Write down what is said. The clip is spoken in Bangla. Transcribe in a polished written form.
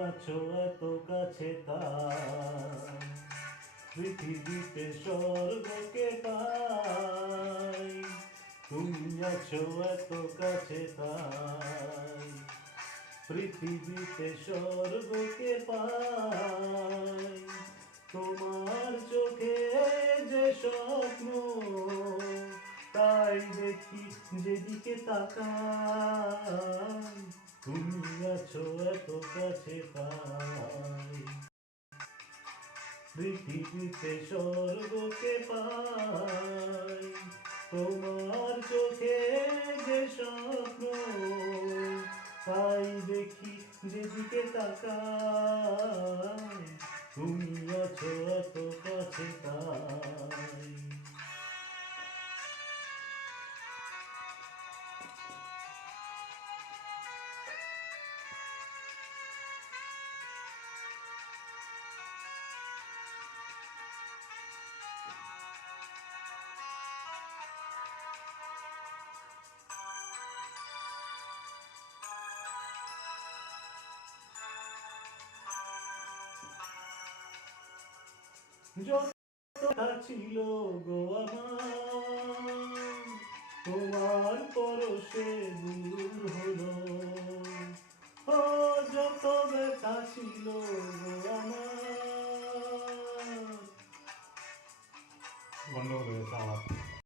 আছো এত কাছে তাই পৃথিবীতে স্বর্গকে পাই। তুমি আছো এত কাছে তাই পৃথিবীতে স্বর্গকে পাই। তোমার চোখে যে স্বপ্ন তাই দেখি যেদিকে তাকাই। তুমি আছো এত কাছে তাই পৃথিবীতে স্বর্গকে পাই। তোমার চোখে যে স্বপ্ন তাই দেখি যেদিকে তাকাই। তুমি আছো এত কাছে তাই। যতটা ছিল গো আমার, তোমার পরশে দূর হলো।